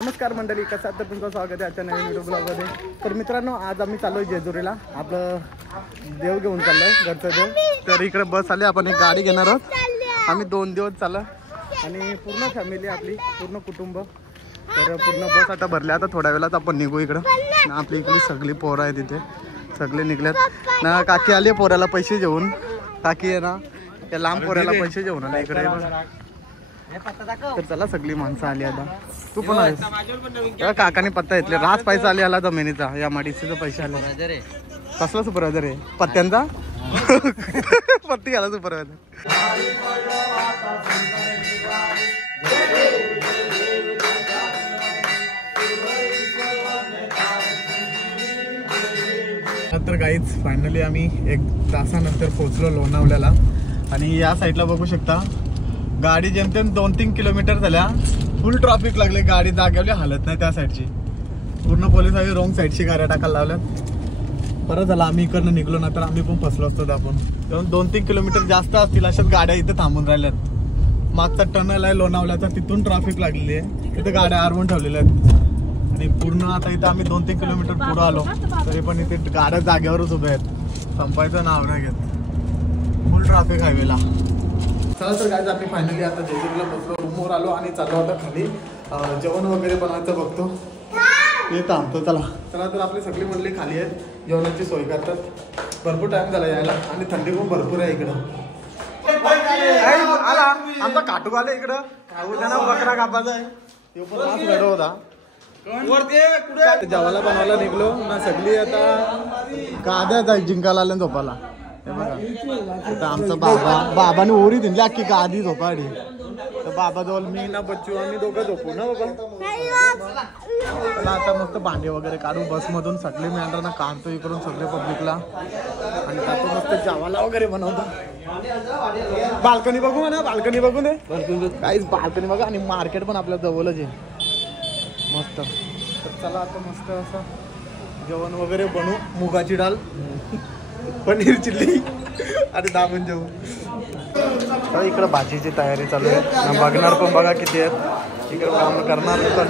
नमस्कार मंडळी, कसं तर तुमचं स्वागत आहे आजच्या नवीन व्हिडिओ ब्लॉगमध्ये. तर मित्रांनो, आज आम्ही चाललोय जेजुरीला. आपलं देव घेऊन चाललोय, घरचं देव. तर इकडे बस आली, आपण एक गाडी घेणार आहोत. आम्ही 2 दिवस चाललो आणि पूर्ण फॅमिली आपली, पूर्ण कुटुंब. तर पूर्ण बस आता भरल्या. आता थोड्या वेळात आपण निघू इकडं. आपली इकडली सगळी पोरं आहे तिथे, सगळे निघल्यात ना. काकी आली पोराला पैसे घेऊन. काकी आहे ना, त्या लांब पोराला पैसे घेऊन आला इकडे. तर चला, सगळी माणसं आली आता. तू पण आहेस काकाने पत्ता घेतले. राज पैसा आले आला जमिनीचा, या माडीचे पैसे आले. कसला सुपरवायझर आहे पत्त्यांचा? पत्ती घाला सुपरवायझर. तर गाईज फायनली आम्ही 1 तासानंतर पोहोचलो लोणावळ्याला. आणि या साईडला बघू शकता, गाडी जेमतेम 2-3 किलोमीटर झाल्या. फुल ट्रॅफिक लागले, गाडी जागेवली हालत नाही त्या साईडची. पूर्ण पोलिसांनी रॉंग साईडची गाड्या टाकायला लावल्यात. परत झाला आम्ही इकडनं निघलो ना, तर आम्ही पण फसलो असतो. आपण 2-3 किलोमीटर जास्त असतील अशाच गाड्या इथे थांबून राहिल्यात. मागचा टनल आहे लोणावळ्याचा, तिथून ट्रॅफिक लागलेली आहे. तिथे गाड्या अडवून ठेवलेल्या आहेत. आणि पूर्ण आता इथे आम्ही 2-3 किलोमीटर पुढे आलो, तरी पण इथे गाड्या जागेवरच उभ्या आहेत. संपायचं नाव नाही घेत. फुल ट्रॅफिक हायवेला. चला तर काय, आम्ही फायनली आता जेजुरीला बसलो, रूमवर आलो आणि चाललो होता खाली जेवण वगैरे बनवायचं बघतो. हे थांबतो. चला तर आपली सगळी मंडळी खाली आहेत, जेवणाची सोय करतात. भरपूर टाइम झाला यायला आणि थंडी पण भरपूर आहे इकडं. आला आमचा काटू आला इकडं. त्यांना बकरा कापायचा आहे. तो पण लास्ट वेडो होता. जेवायला बनवायला निघलो ना. सगळी आता गाद्या जिंकायला आल्या झोपाला. आमचा बाबाने ओरी दिली अख्खी गादी झोपाडी. तर बाबा जवळ मी ना बच्चू आम्ही दोघं झोपू ना बाबा. त्याला आता मस्त भांडे वगैरे काढू बसमधून. सगळे मेंढरांना काढतो इकडून सगळे पब्लिकला. आणि त्याचं मस्त जेवायला वगैरे बनवतो. बाल्कनी बघू म्हणा, बाल्कनी बघू दे काहीच. बाल्कनी बघा. आणि मार्केट पण आपल्या जवळच आहे मस्त. तर चला आता मस्त असं जेवण वगैरे बनवू. मुगाची डाळ, पनीर चिल्ली आणि दाबून जेवू. इकडे भाजीची तयारी चालू आहे. बघणार पण बघा किती आहेत इकडे, काम करणार पण.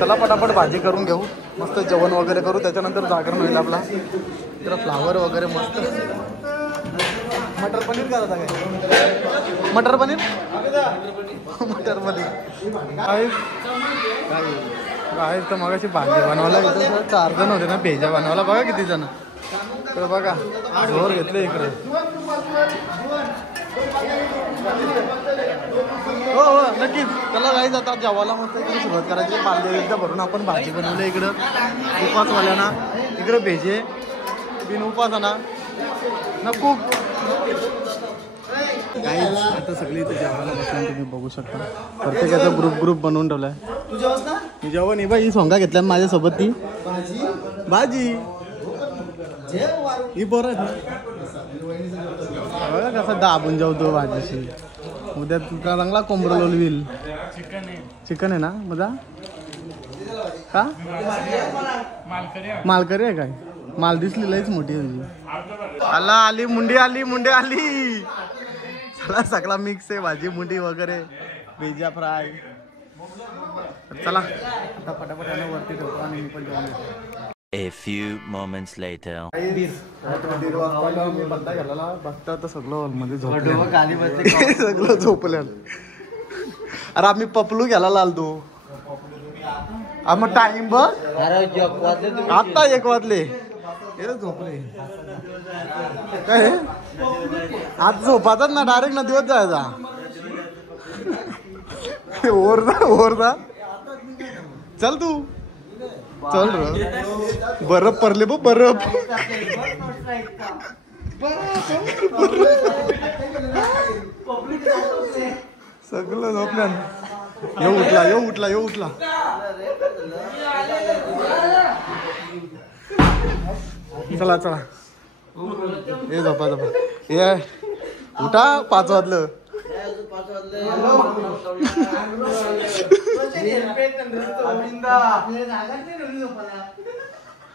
चला पटापट भाजी करून घेऊ, मस्त जेवण वगैरे करू. त्याच्यानंतर जागरण होईल आपला. इकडं फ्लावर वगैरे मस्त. मटर पनीर करायचा काय? मटर पनीर मटर पनीर काय तर मगाशी भाजी बनवायला घेतो. 4 जण होते ना भेजा बनवायला. बघा किती जण. तर बघा जोर घेतले इकडे. हो हो नक्कीच. त्याला जायचं आता जेवायला मस्त इकडे सुरुवात करायची. बांधे एकदा भरून आपण भाजी बनवली इकडं उपासवाल्यांना. इकडे भेजे बिन उपासना नको काही. आता सगळी इथे जेवायला बसून तुम्ही बघू शकता. प्रत्येकाचा ग्रुप बनवून ठेवलाय. मी जेवण ही बाई सोंगा घेतल्या माझ्यासोबत. ती भाजी ही बरं बघा कसं दाबून जेवतो भाजीशी. उद्या तुला चांगला कोंबडा लोलवील. चिकन आहे ना मजा. का मालकरी आहे काय? माल दिसली लईच मोठी तुझी. आला आली मुंडी आली मुंडी आली. चला सगळा मिक्स आहे भाजी मुंडी वगैरे भेजा फ्राय. चला आता फटाफट वरती ठेवतो आणि मी पण जेवण घेतो. A few moments later. दीड वाजता मी पत्ता घालायला बघता तर सगळं हॉलमध्ये झोपलं. सगळं झोपलं. अरे आम्ही पपलू घ्यायला आलतो. मग टाइम बघ आता 1 वाजले. झोपले काय आज झोपातात ना डायरेक्ट ना दिवस जायचा. ओरदा चल तू चल र. बर्फ पडले बर्फ. सगळं झोपल्या. येऊ उठला. चला हे झोपा ये उठा. 5 वाजलं.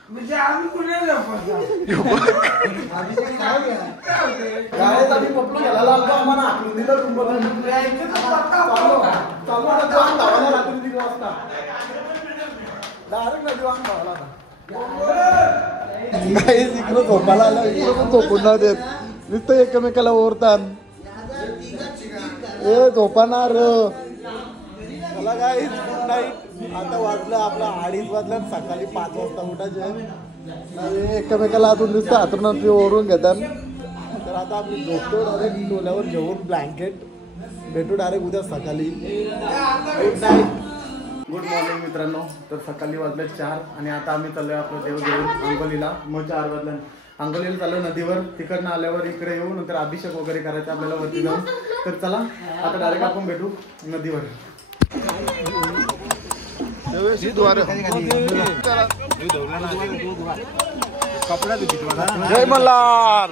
म्हणजे आम्ही कुठे झोपतो? गाड्यात आम्ही पप्पू घ्यायला लागलो, आम्हाला आखून दिलं तुम्हाला. चालू आता जेवण धावायला रात्री 3 वाजता. डायरेक्ट नदी वाहून धावायला आता. नाही इकडं झोपायला आलं, इकडं पण झोपून नाही देत. नुसतं एकमेकाला ओरतात. ए झोपणार मला काय गुड नाईट. आता वाजलं आपला 2:30 वाजलं, सकाळी 5 वाजता उठायचे. एकमेकाला अजून नुसतं हातून ओढून घेतात. तर आता आम्ही झोपतो डायरेक्ट डोल्यावर घेऊन ब्लँकेट. भेटू डायरेक्ट उद्या सकाळी. Good night. गुड मॉर्निंग मित्रांनो. तर सकाळी वाजले 4 आणि आता आम्ही चाललोय आपलं देव घेऊन अंगोलीला. मग 4 वाजल्या अंगोलीला चाललो नदीवर. तिकडनं आल्यावर इकडे येऊ, नंतर अभिषेक वगैरे करायचा आपल्याला वरती जाऊन. तर चला आता डायरेक्ट आपण भेटू नदीवर. जय मल्हार.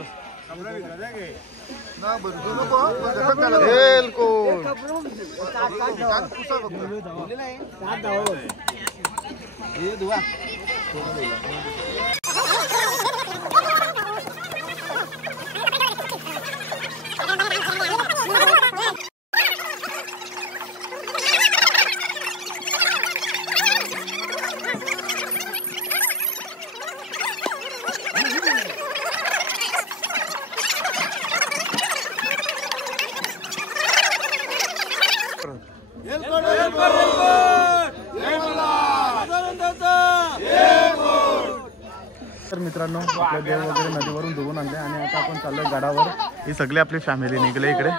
तर मित्रांनो आपल्या देव वगैरे नदीवरून धुवून आणले आणि आता आपण चाललोय गडावर. ही सगळी आपली फॅमिली निघले इकडे.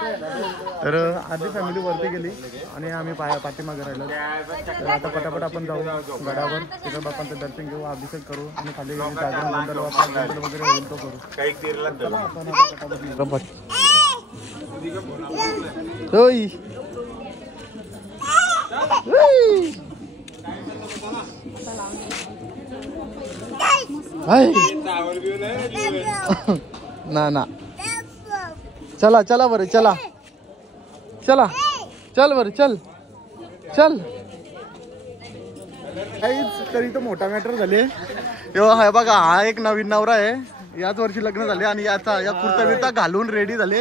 तर आधी फॅमिली वरती गेली आणि आम्ही पाठीमागे राहिलो. तर आता पटापट आपण जाऊ गडावर. तिकडे बापांचं दर्शन घेऊ, अभिषेक करू आणि खाली जागरण गोंधळ वगैरे होईल तो करू. ना चला चला बरं चला चला चल बरं चल चल. काहीच तरी तो मोठा मॅटर झाले. हा बघा, हा एक नवीन नवरा आहे. याच वर्षी लग्न झाले आणि या कुर्ता बिर्ता घालून रेडी झाले.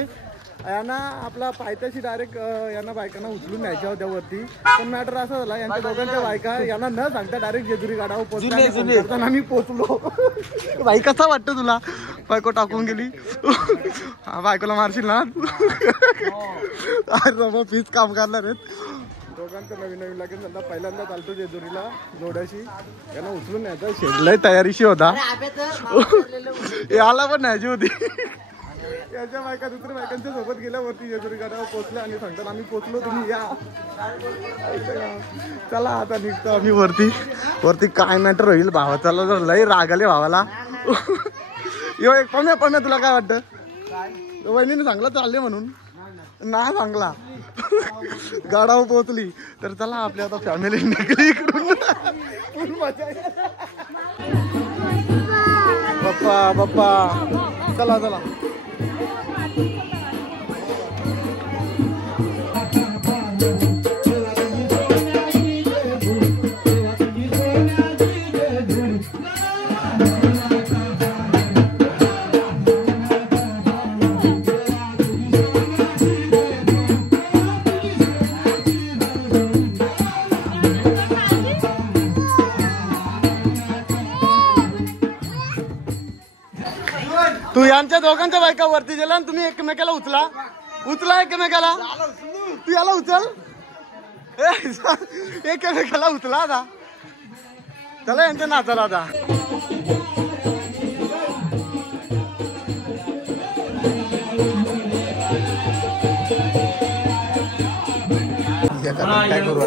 यांना आपला पायथ्याशी डायरेक्ट यांना बायकांना उचलून न्यायच्या होत्या वरती. पण मॅटर असा झाला, यांच्या दोघांच्या बायका यांना न सांगता डायरेक्ट जेजुरी गाडावर पोहोचला. मी पोहोचलो. बाई कसा वाटतं तुला? बायको टाकून गेली. बायकोला मारशील ना? फीच काम करणार आहेत. दोघांचं नवीन नवीन लगेच झालं. पहिल्यांदा चालतो जेजुरीला जोड्याशी. यांना उचलून न्यायचा शेडलाही तयारीशी होता. याला पण न्यायची होती. याच्या बायका दुसऱ्या बायकांच्या सोबत गेल्यावरती जेजुरी गडावर पोहोचल्या आणि सांगतात आम्ही पोहोचलो, तुम्ही या. चला आता निघतो आम्ही वरती. वरती काय मॅटर होईल भावाचाला जर लय राग आले भावाला. एक पम्या तुला काय वाटतं? वहिनीने सांगला चालले म्हणून ना सांगला. गाडावर पोहोचली. तर चला आपली आता फॅमिली निघली इकडून. बाप्पा बाप्पा चला चला. तू यांच्या दोघांच्या बायका वरती गेला आणि तुम्ही एकमेकाला उचला एकमेकाला. तू याला उचल, एकमेकाला उचला आता. चला यांच्या नाचाला आता. काय करू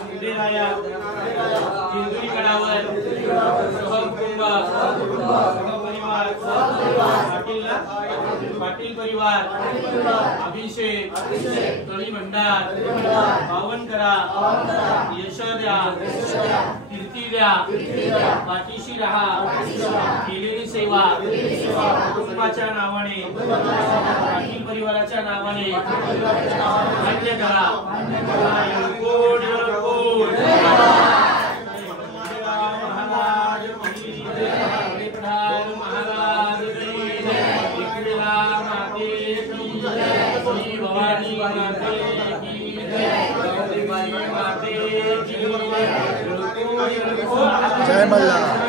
शिंदेराया जिंजुरी गडावर सहकुटुंब सहपरिवार पाटील परिवार अभिषेक तळी भंडार पावन करा यश द्या कीर्ती द्या पाठीशी राहा केलेली सेवा कुटुंबाच्या नावाने पाटील परिवाराच्या नावाने मान्य करा कोण कोण महाराज महाराज माते श्री भवानी माते जय मल्हार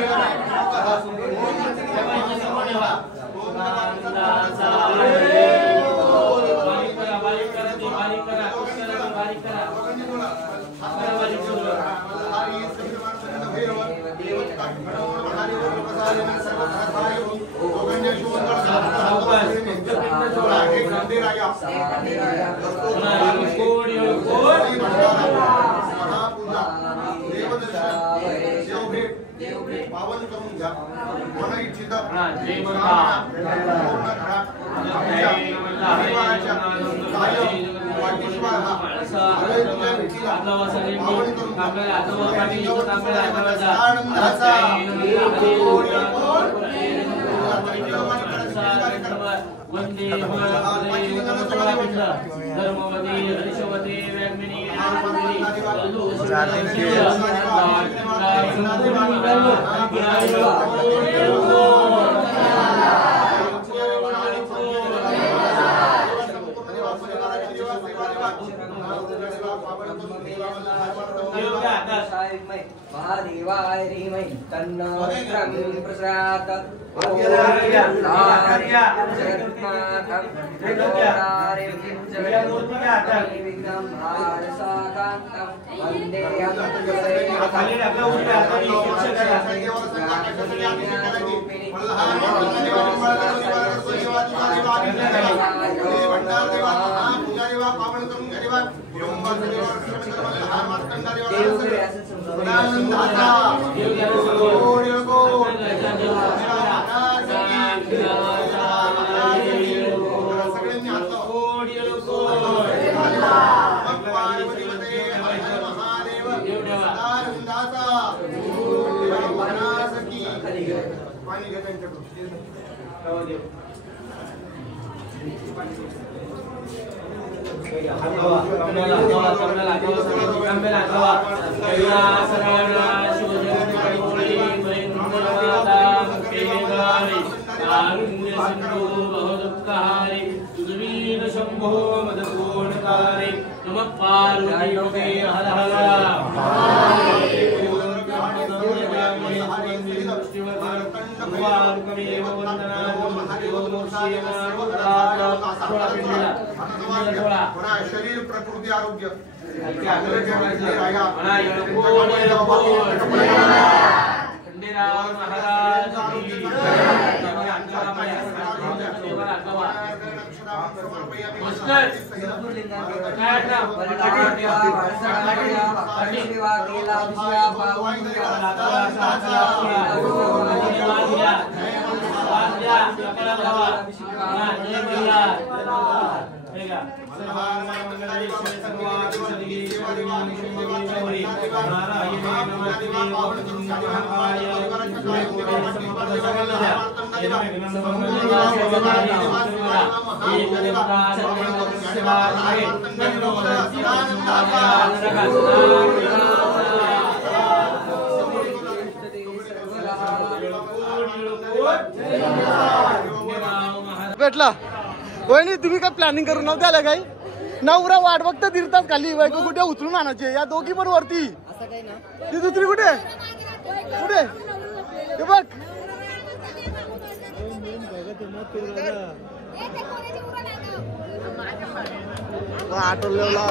पावन करून घ्या मन इच्छित वंदे धर्मवती हर्षवती व्यामिनी महादेवाय धीमहि तन्नो प्रसाद शंभो मदपूर्णकारे नमः पार्वती हर हर शरीर प्रकृती आरोग्य महाराज भेटला वहिनी तुम्ही काय प्लॅनिंग करून नव्हते आल्या काही नवरा वाट बघता दिरतात खाली बायको कुठे उचलून आणायचे या दोघी पण वरती ती दुसरी कुठे कुठे हे बघ आठवलेला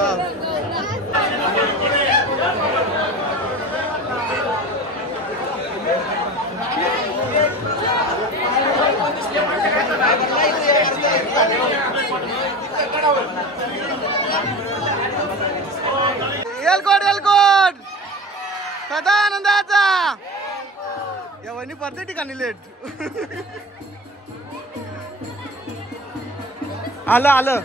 एलकोट एलकोट सदा आनंदाचा या वहिनी प्रत्येक ठिकाणी लेट आलं आलं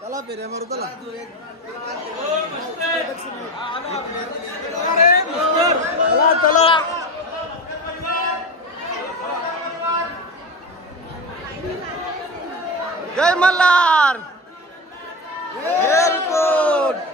चला फिरे मारू चला चला जय मल्हार एलकोट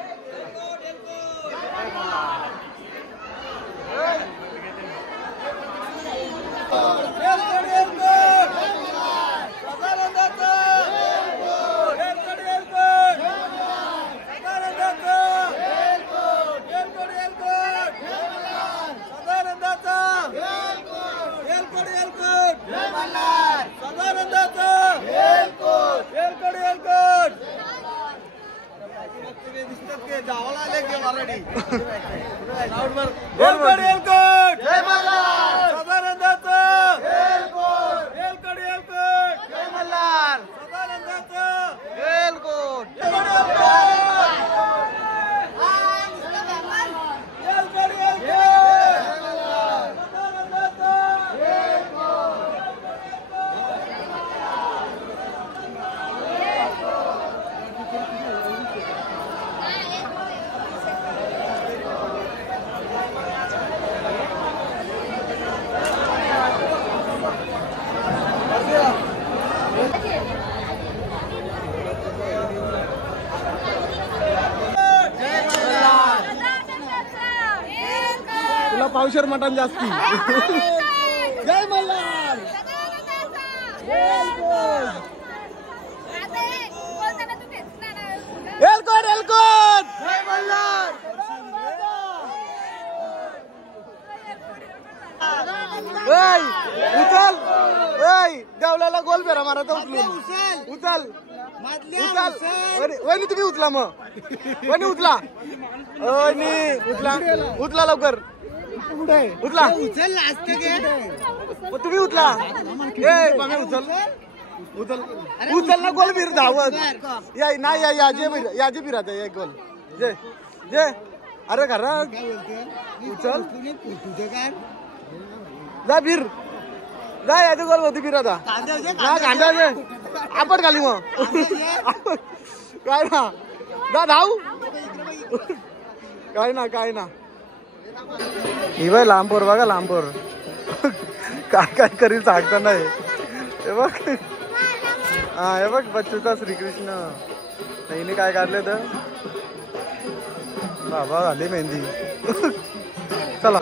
पावशेर मटण जास्ती जय मल्हार एलकोट एलकोट जय मल्हार उचल देवल्याला गोल फेरा मारा तो उचल वहिनी तुम्ही उचला मग वहिनी उचला उचला लवकर उचला तुम्ही उचला उचल उचल ना गोल फिर धावत या नाही याचे फिरत एक गोल जे जे अरे खरा उचल जा फिर जा याचे गोल होती फिर आता कांदा आपण खाली मग काय ना जा धाव काय ना ही बाय लांबोर बघा लांबोर काय करील सांगता नाही हे बघ हा हे बघ बच्चूचा श्रीकृष्ण हिने काय काढले तर बाबा झाली मेहंदी चला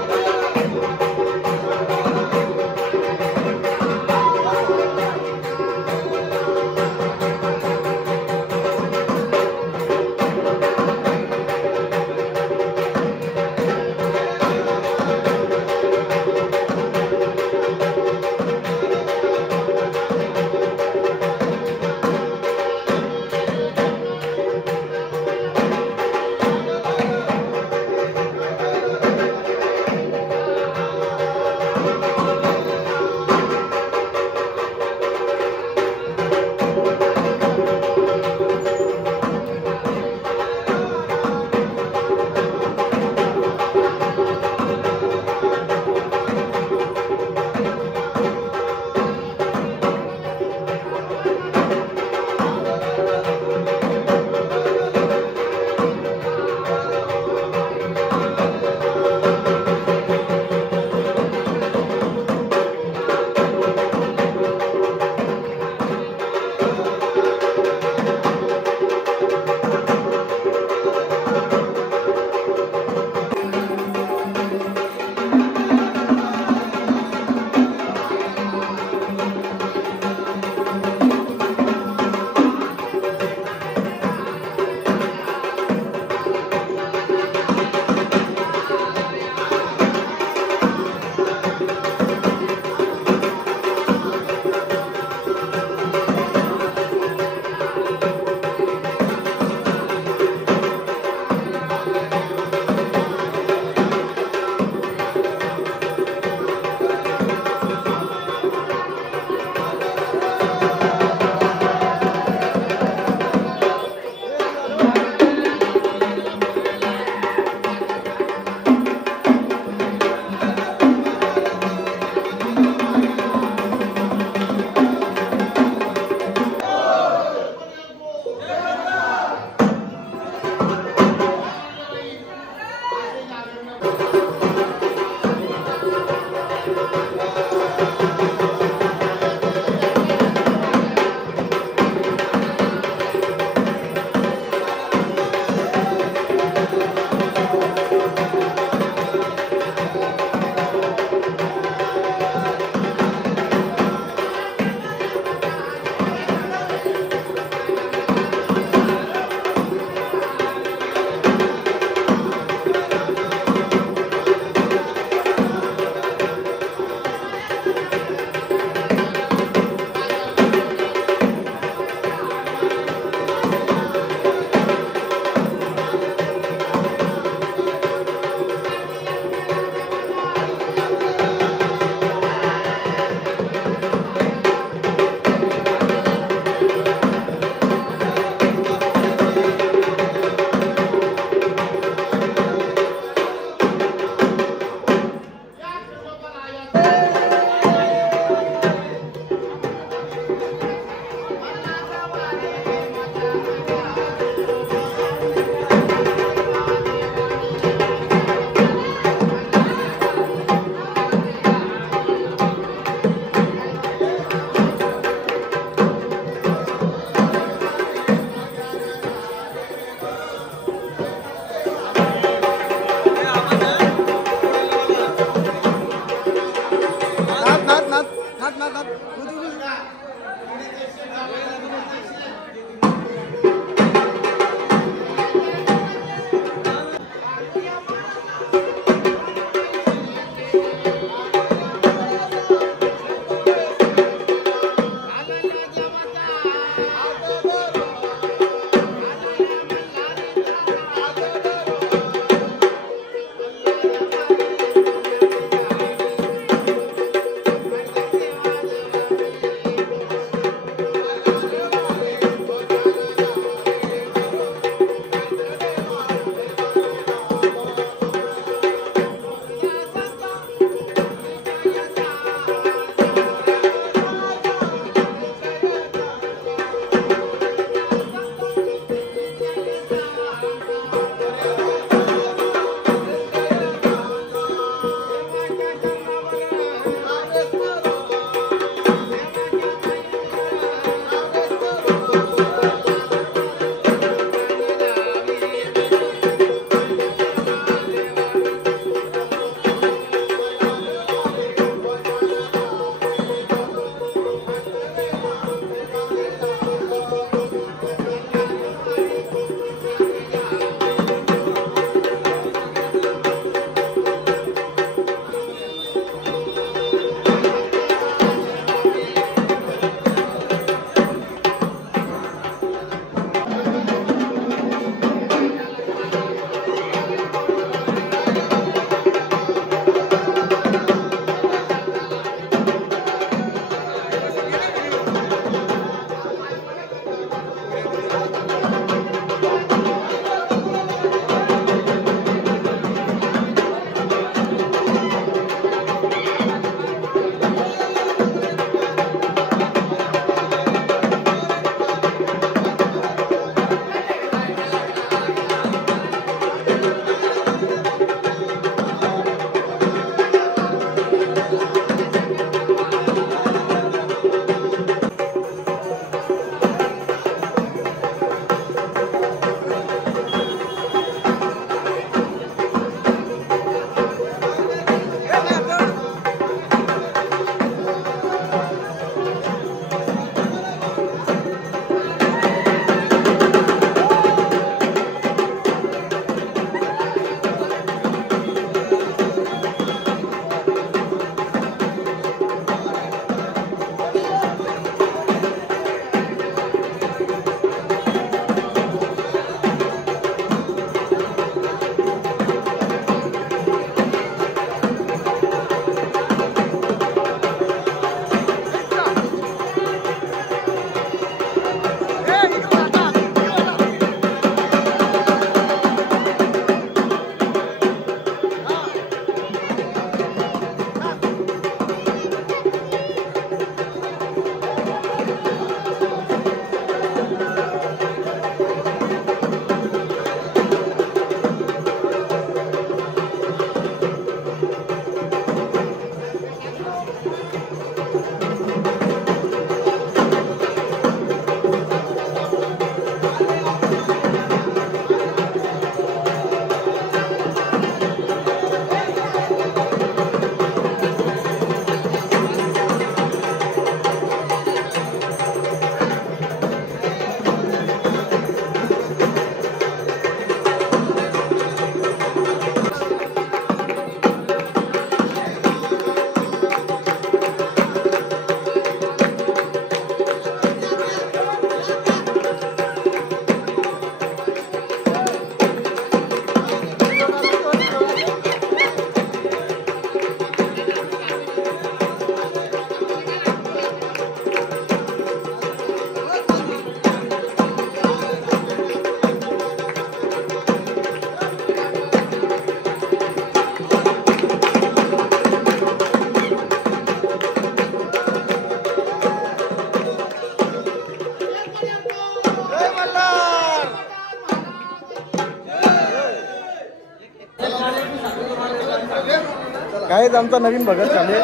काहीच आमचा नवीन भगत झाले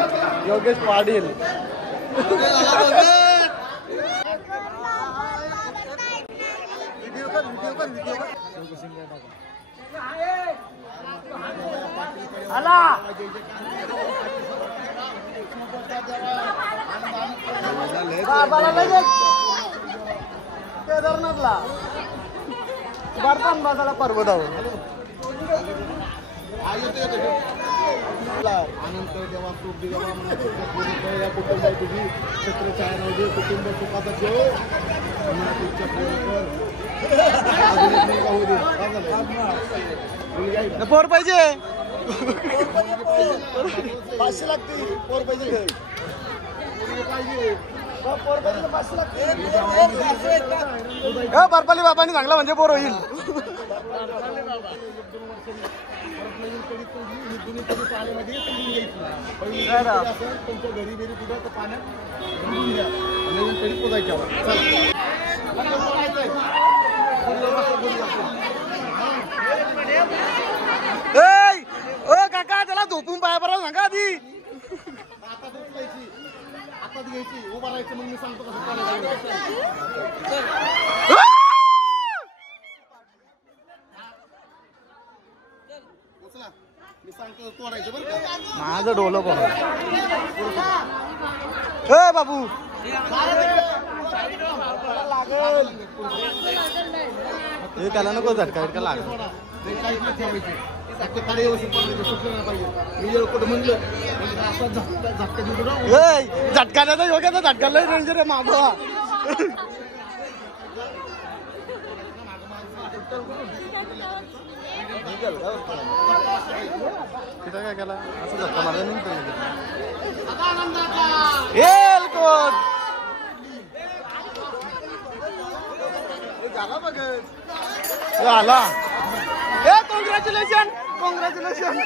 योगेश पाटील. केदारनाथला बारपान बाजाला पर्वतावर अनंत देवा सुख देवा या कुटुंबात तुझी छत्र छायामध्ये कुटुंब सुखाचा ठेव पोर पाहिजे 500 लागतील. पोर पाहिजे बर्फाली बाबांनी सांगला म्हणजे पोर होईल. तुमच्या घरी बेरी तुझ्या तर पाण्यात नवीन कधी पोचायच्या काका त्याला झोपून पाया बरोबर सांगा आधी. आता झोपायची आता घ्यायची उभा राहायचं मग मी सांगतो कसं. मी सांगतो तोडायचं बरं का. माझं डोलं बघ बाबू हे त्याला नको झटका इतका लागेल. झटकाचा योग्याचा झटका लय डेंजर आहे मागवा. तिथं काय केला असं धक्का मारला झाला बघ झाला. Congratulation congratulation.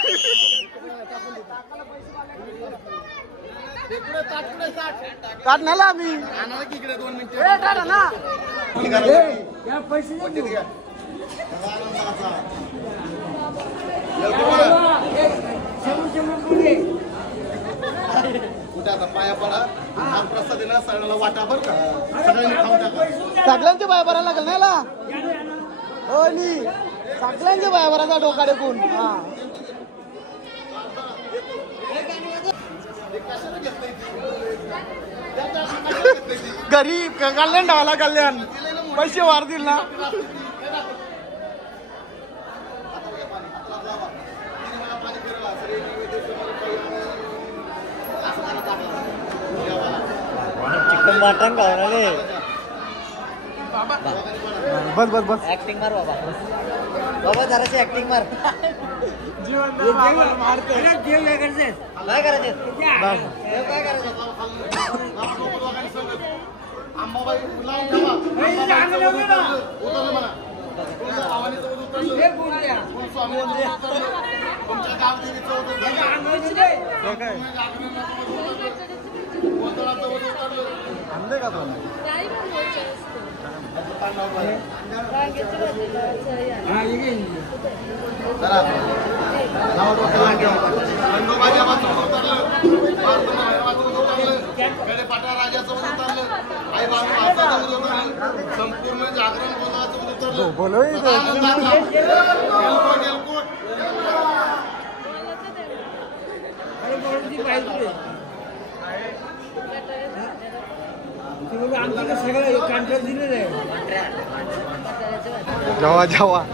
ताट नेला आम्ही इकडे 2 मिनिटं ना पैसे कुठे आता पाया पडा हा प्रसाद आहे ना सगळ्याला वाटा बरं का सगळ्यांनी खाऊन टाका सगळ्यांचे पाय भरायला लागेल नाही ला हो नी सगळ्यांचे पाय भरायचा डोका टेकून हा गरीब कल्याण ढाला कल्याण पैसे वाढतील ना चिकन मटन खावणारे बस बस बस ऍक्टिंग मार बाबा बाबा जराशी ऍक्टिंग मार मारते काय करायचे काय करायचं अंबाबाई लावून ठेवा उतरलं म्हणा तुमच्या भावानीचं उतरलं तुमच्या गावदेवीचं गोंधळाचं उतरलं आणलंय का पण पाटा राजाचं उतरलं आई बाबा भाषाचं उतरलं संपूर्ण जागरण गोंधळाचं उतरलं बोलोय सगळं कॉन्ट्रॅक्ट दिलेलं आहे जेव्हा जेव्हा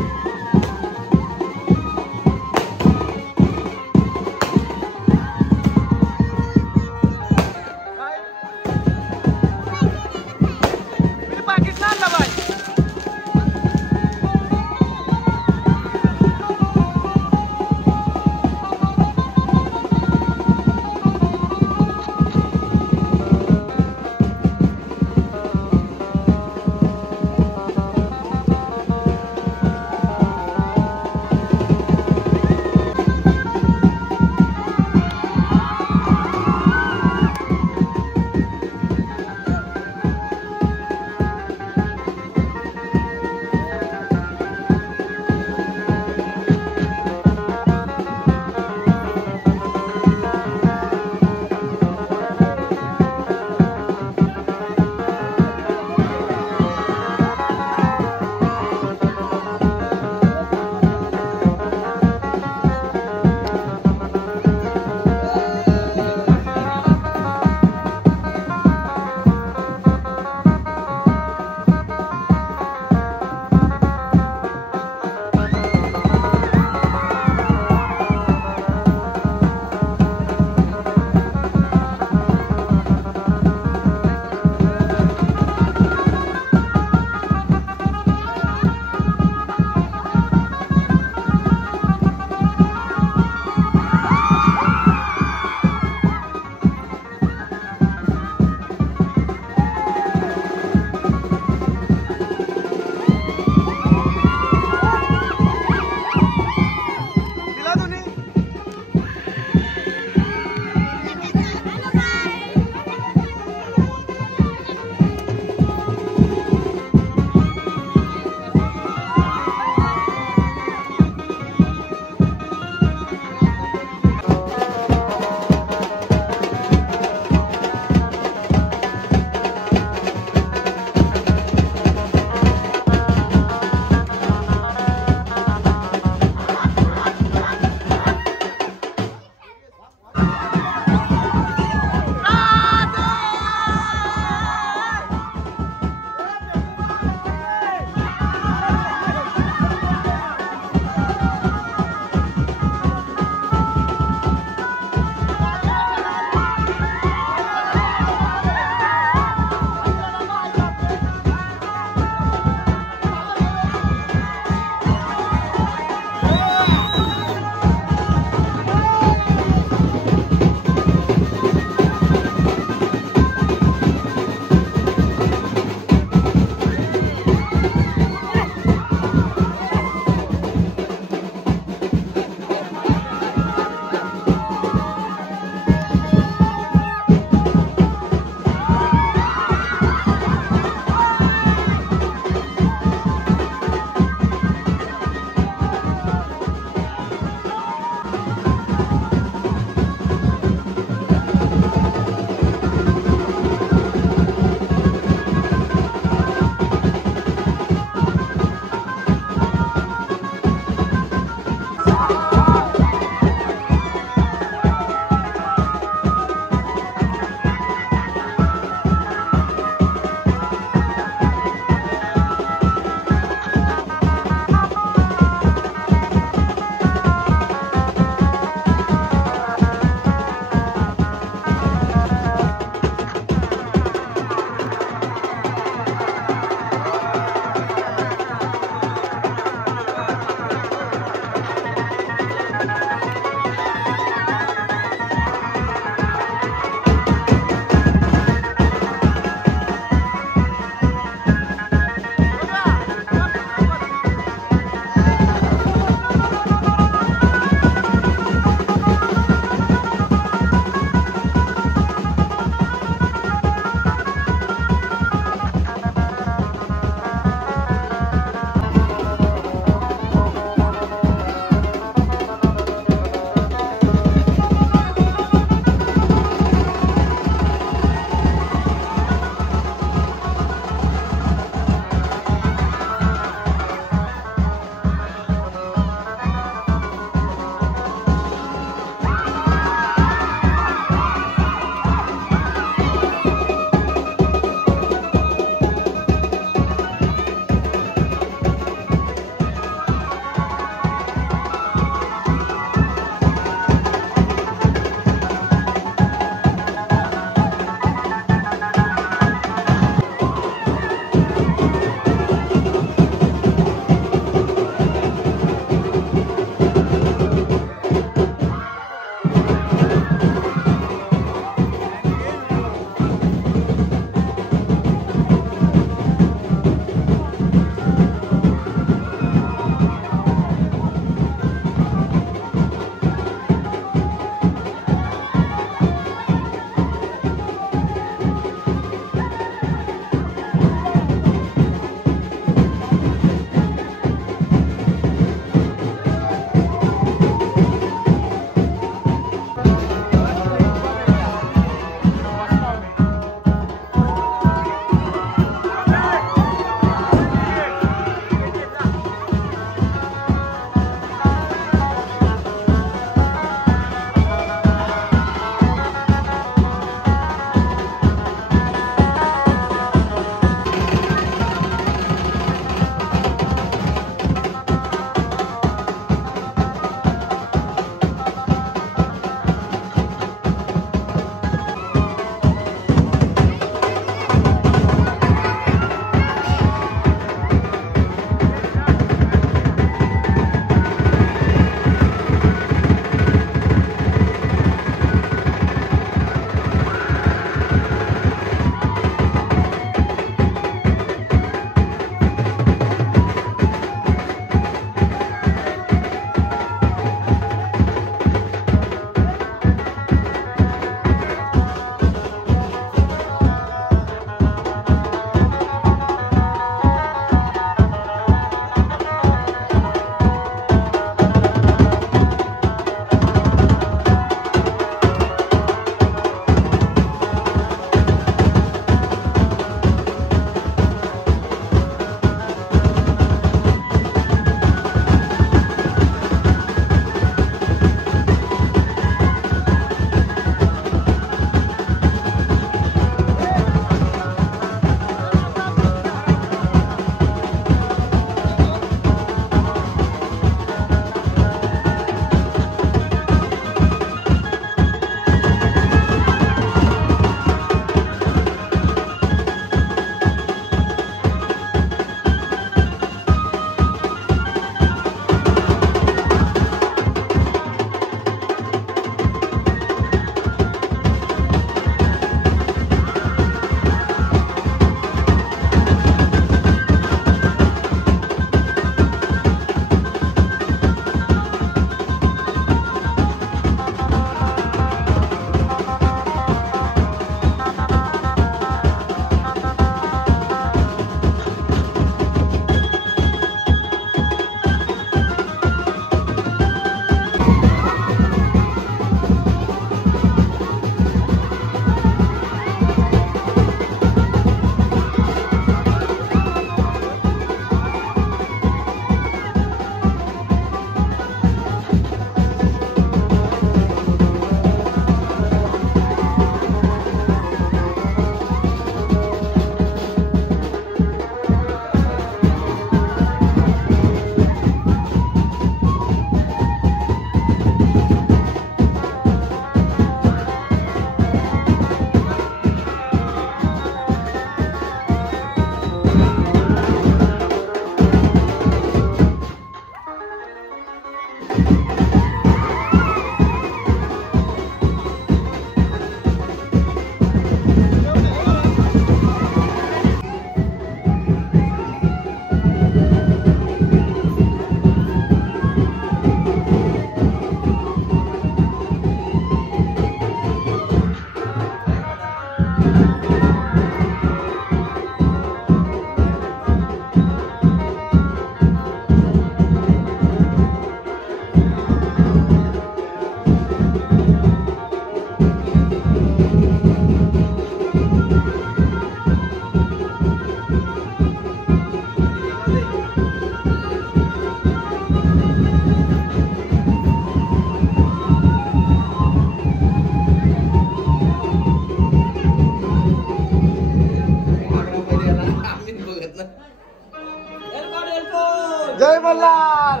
मल्हार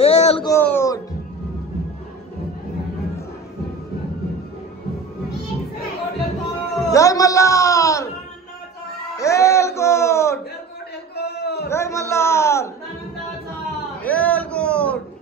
एलकोट जय मल्हार एलकोट जय मल्हार एलकोट